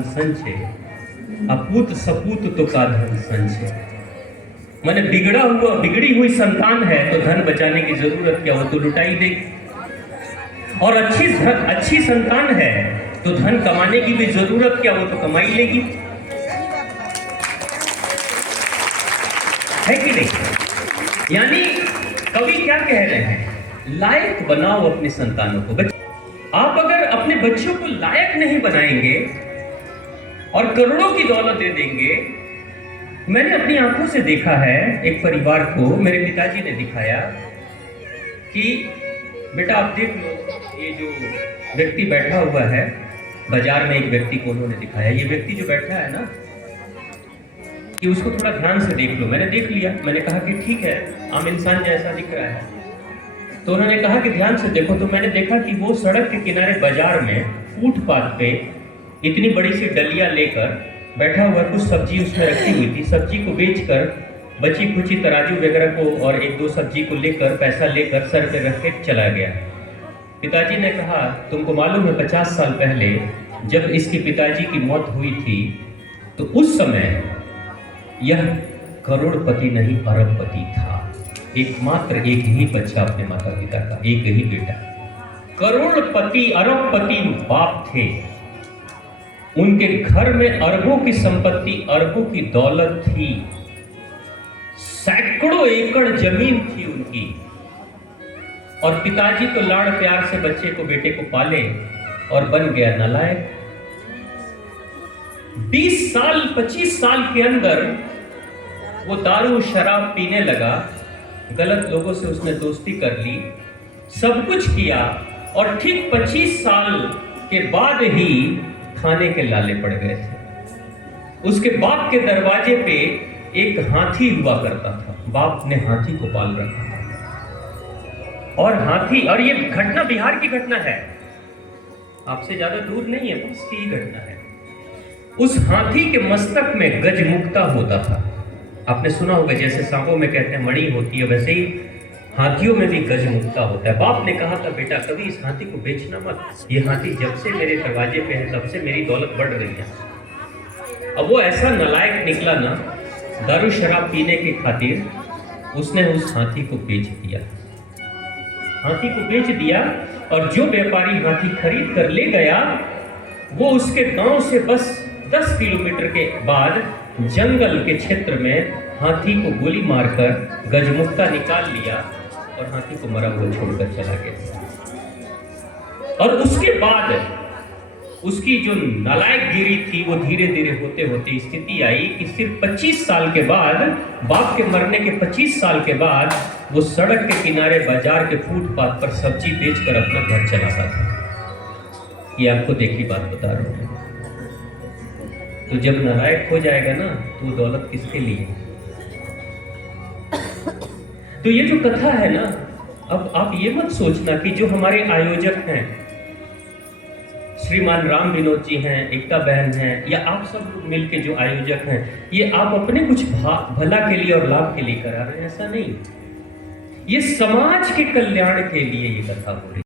धन संचय, अपूत सपूत तो का धन संचय। मैंने बिगड़ी हुई संतान है तो धन बचाने की जरूरत क्या, वो तो लुटाई देगी। और अच्छी संतान है तो धन कमाने की भी जरूरत क्या, वो तो कमाई लेगी, है कि नहीं। यानी कवि क्या कह रहे हैं, लायक बनाओ अपनी संतानों को। आप अगर अपने बच्चों को लायक नहीं बनाएंगे और करोड़ों की दौलत दे देंगे। मैंने अपनी आंखों से देखा है एक परिवार को, मेरे पिताजी ने दिखाया कि बेटा आप देख लो, ये जो व्यक्ति बैठा हुआ है, बाजार में एक व्यक्ति को उन्होंने दिखाया, ये व्यक्ति जो बैठा है ना, कि उसको थोड़ा ध्यान से देख लो। मैंने देख लिया, मैंने कहा कि ठीक है, आम इंसान जैसा दिख रहा है। तो उन्होंने कहा कि ध्यान से देखो। तो मैंने देखा कि वो सड़क के किनारे बाजार में फुटपाथ पे इतनी बड़ी सी डलिया लेकर बैठा हुआ, कुछ सब्जी उसमें रखी हुई थी। सब्जी को बेचकर बची खुची तराजू वगैरह को और एक दो सब्जी को लेकर, पैसा लेकर सर पे रख के चला गया। पिताजी ने कहा तुमको मालूम है 50 साल पहले जब इसके पिताजी की मौत हुई थी तो उस समय यह करोड़पति नहीं अरबपति था। एकमात्र एक ही बच्चा अपने माता पिता का, एक ही बेटा। करोड़पति अरबपति बाप थे, उनके घर में अरबों की संपत्ति, अरबों की दौलत थी, सैकड़ों एकड़ जमीन थी उनकी। और पिताजी तो लाड़ प्यार से बच्चे को, बेटे को पाले और बन गया नालायक। 20 साल 25 साल के अंदर वो दारू शराब पीने लगा, गलत लोगों से उसने दोस्ती कर ली, सब कुछ किया। और ठीक 25 साल के बाद ही खाने के लाले पड़ गए थे। उसके बाप के दरवाजे पे एक हाथी हुआ करता था, बाप ने हाथी को पाल रखा था। और हाथी, और ये घटना बिहार की घटना है, आपसे ज्यादा दूर नहीं है, पास की ही घटना है। उस हाथी के मस्तक में गजमुक्ता होता था। आपने सुना होगा, जैसे सांपों में कहते हैं मणि होती है, वैसे ही हाथियों में भी गजमुक्ता होता है। बाप ने कहा था बेटा कभी इस हाथी को बेचना मत, ये हाथी जब से मेरे दरवाजे पे है तब से मेरी दौलत बढ़ रही है। अब वो ऐसा नालायक निकला ना, दारू शराब पीने की खातिर उसने उस हाथी को बेच दिया। हाथी को बेच दिया और जो व्यापारी हाथी खरीद कर ले गया, वो उसके गांव से बस 10 किलोमीटर के बाद जंगल के क्षेत्र में हाथी को गोली मारकर गजमुक्ता निकाल लिया और हाथी को मरा हुआ छोड़कर चला गया। और उसके बाद उसकी जो नालायकगिरी थी वो धीरे धीरे होते होते स्थिति आई कि सिर्फ 25 साल के बाद, बाप के मरने के 25 साल के बाद, वो सड़क के किनारे बाजार के फुटपाथ पर सब्जी बेचकर अपना घर चलाता था। ये आपको देखी बात बता रहा हूं। तो जब नालायक हो जाएगा ना तो वो दौलत किसके लिए। तो ये जो कथा है ना, अब आप ये मत सोचना कि जो हमारे आयोजक हैं, श्रीमान राम विनोद जी हैं, एकता बहन हैं, या आप सब लोग मिलके जो आयोजक हैं, ये आप अपने कुछ भला के लिए और लाभ के लिए करा रहे हैं, ऐसा नहीं। ये समाज के कल्याण के लिए ये कथा हो रही है।